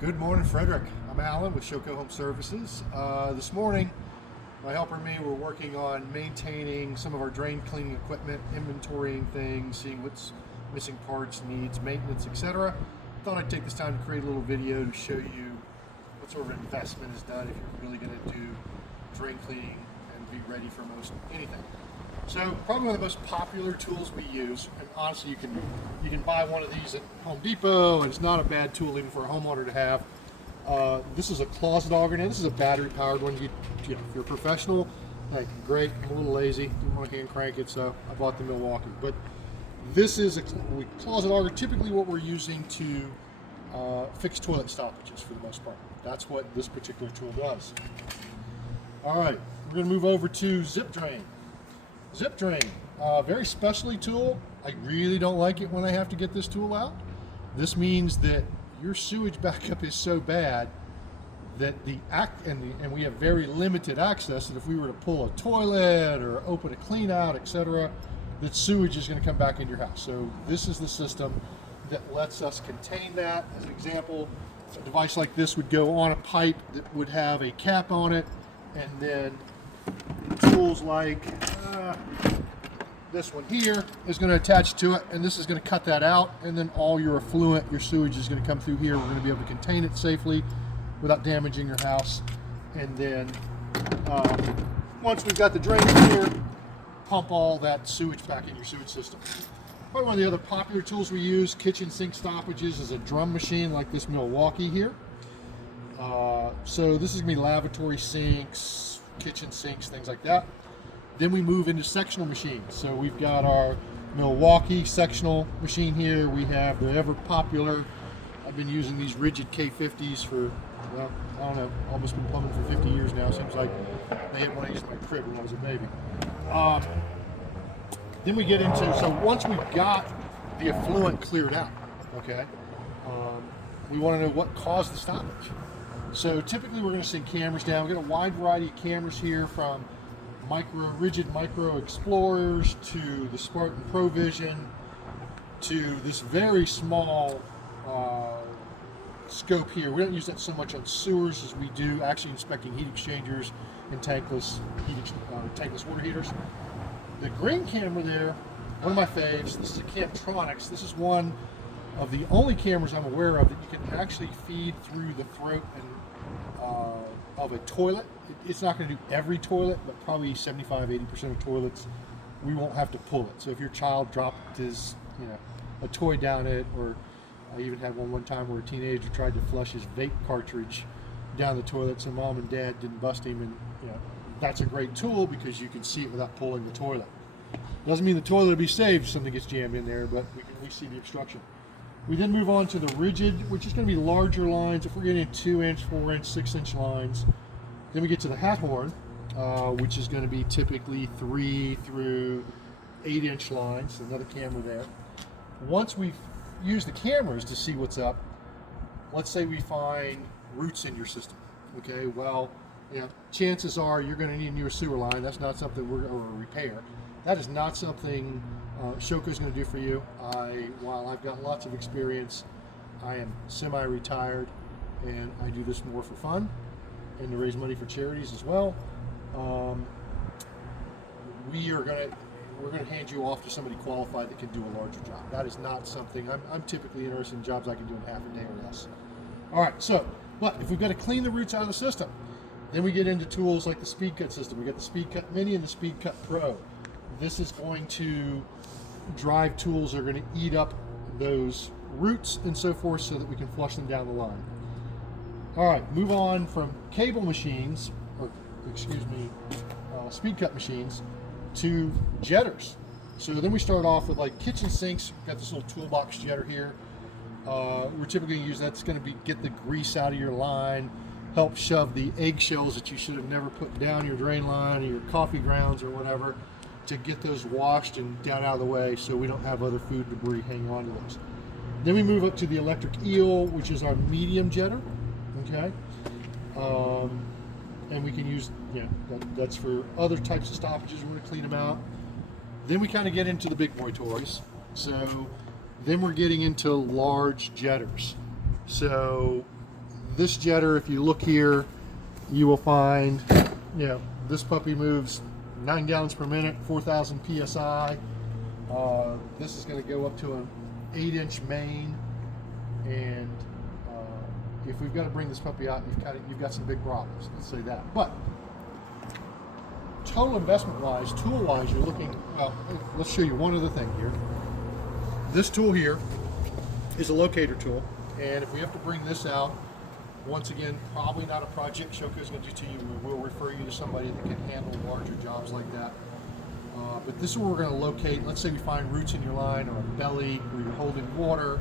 Good morning, Frederick. I'm Alan with Shoco Home Services. This morning, my helper and me were working on maintaining some of our drain cleaning equipment, inventorying things, seeing what's missing parts, needs maintenance, etc. Thought I'd take this time to create a little video to show you what sort of investment is done if you're really going to do drain cleaning and be ready for most anything. So probably one of the most popular tools we use, and honestly you can buy one of these at Home Depot, and it's not a bad tool even for a homeowner to have. This is a closet auger. Now this is a battery powered one. If you're a professional, hey, great. I'm a little lazy, didn't want to hand crank it, so I bought the Milwaukee. But this is a closet auger, typically what we're using to fix toilet stoppages for the most part. That's what this particular tool does. All right, we're going to move over to zip drain. Zip drain, very specialty tool. I really don't like it when I have to get this tool out. This means that your sewage backup is so bad that and we have very limited access that if we were to pull a toilet or open a clean out, etc., that sewage is going to come back in your house. So this is the system that lets us contain that. As an example, a device like this would go on a pipe that would have a cap on it, and then tools like this one here is going to attach to it, and this is going to cut that out, and then all your effluent, your sewage is going to come through here. We're going to be able to contain it safely without damaging your house. And then once we've got the drain here, pump all that sewage back in your sewage system. Probably one of the other popular tools we use, kitchen sink stoppages, is a drum machine like this Milwaukee here. So this is going to be lavatory sinks, kitchen sinks, things like that. Then we move into sectional machines. So we've got our Milwaukee sectional machine here. We have the ever popular, I've been using these rigid K50s for, well, I don't know, almost been plumbing for 50 years now. Seems like they hit when I used my crib when I was a baby. Then we get into, so once we've got the effluent cleared out, okay, we want to know what caused the stoppage. So typically we're going to send cameras down. We've got a wide variety of cameras here, from rigid micro explorers to the Spartan ProVision to this very small scope here. We don't use that so much on sewers as we do actually inspecting heat exchangers and tankless water heaters. The green camera there, one of my faves, this is a Camtronics. This is one of the only cameras I'm aware of that you can actually feed through the throat and of a toilet. It's not going to do every toilet, but probably 75-80% of toilets we won't have to pull it. So if your child dropped his, a toy down it, or I even had one time where a teenager tried to flush his vape cartridge down the toilet, so mom and dad didn't bust him, and that's a great tool because you can see it without pulling the toilet. Doesn't mean the toilet will be saved if something gets jammed in there, but we can at least see the obstruction. We then move on to the rigid, which is going to be larger lines. If we're getting 2-inch, 4-inch, 6-inch lines, then we get to the hat horn, which is going to be typically 3 through 8-inch lines. Another camera there. Once we've used the cameras to see what's up, let's say we find roots in your system. Okay, well, chances are you're going to need a newer sewer line. That's not something or a repair. That is not something Shoco's going to do for you. While I've got lots of experience, I am semi-retired, and I do this more for fun and to raise money for charities as well. We're going to hand you off to somebody qualified that can do a larger job. That is not something I'm typically interested in, jobs I can do in half a day or less. All right, but if we've got to clean the roots out of the system, then we get into tools like the Speed Cut system. We got the Speed Cut Mini and the Speed Cut Pro. This is going to drive tools that are going to eat up those roots and so forth so that we can flush them down the line. All right, move on from cable machines, speed cut machines, to jetters. So then we start off with like kitchen sinks. We've got this little toolbox jetter here. We're typically going to use that's going to get the grease out of your line, help shove the eggshells that you should have never put down your drain line or your coffee grounds or whatever, to get those washed and down out of the way so we don't have other food debris hanging on to those. Then we move up to the electric eel, which is our medium jetter, okay? And we can use, that's for other types of stoppages. We're going to clean them out. Then we kind of get into the big boy toys. So then we're getting into large jetters. So This jetter, if you look here, you will find, this puppy moves 9 gallons per minute, 4,000 psi. This is going to go up to an 8-inch main, and if we've got to bring this puppy out, you've got some big problems. Let's say that. But total investment-wise, tool-wise, you're looking. Well, let's show you one other thing here. This tool here is a locator tool, and if we have to bring this out, once again, probably not a project Shoco is going to do to you. We will refer you to somebody that can handle larger jobs like that. But this is where we're going to locate. Let's say we find roots in your line or a belly where you're holding water.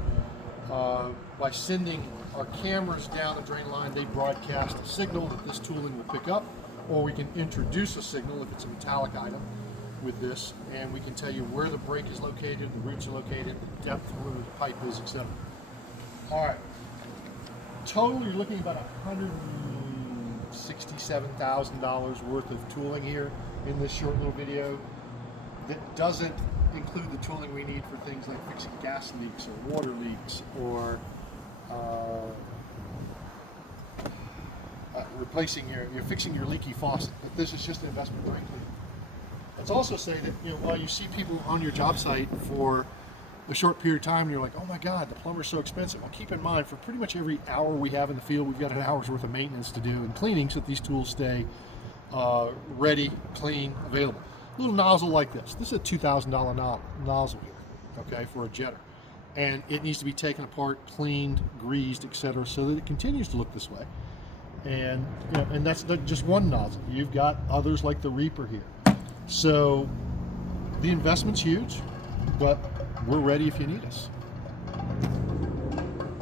By sending our cameras down the drain line, they broadcast a signal that this tooling will pick up, or we can introduce a signal if it's a metallic item with this, and we can tell you where the break is located, the roots are located, the depth where the pipe is, etc. All right. Total, you're looking at about $167,000 worth of tooling here in this short little video. That doesn't include the tooling we need for things like fixing gas leaks or water leaks or fixing your leaky faucet. But this is just an investment drain cleaner. Let's also say that while you see people on your job site for a short period of time and you're like, oh my God, the plumber's so expensive. Well, keep in mind, for pretty much every hour we have in the field, we've got an hour's worth of maintenance to do and cleaning so that these tools stay ready, clean, available. A little nozzle like this. This is a $2,000 nozzle here, okay, for a jetter. And it needs to be taken apart, cleaned, greased, etc., so that it continues to look this way. And and that's just one nozzle. You've got others like the Reaper here. So the investment's huge, but we're ready if you need us.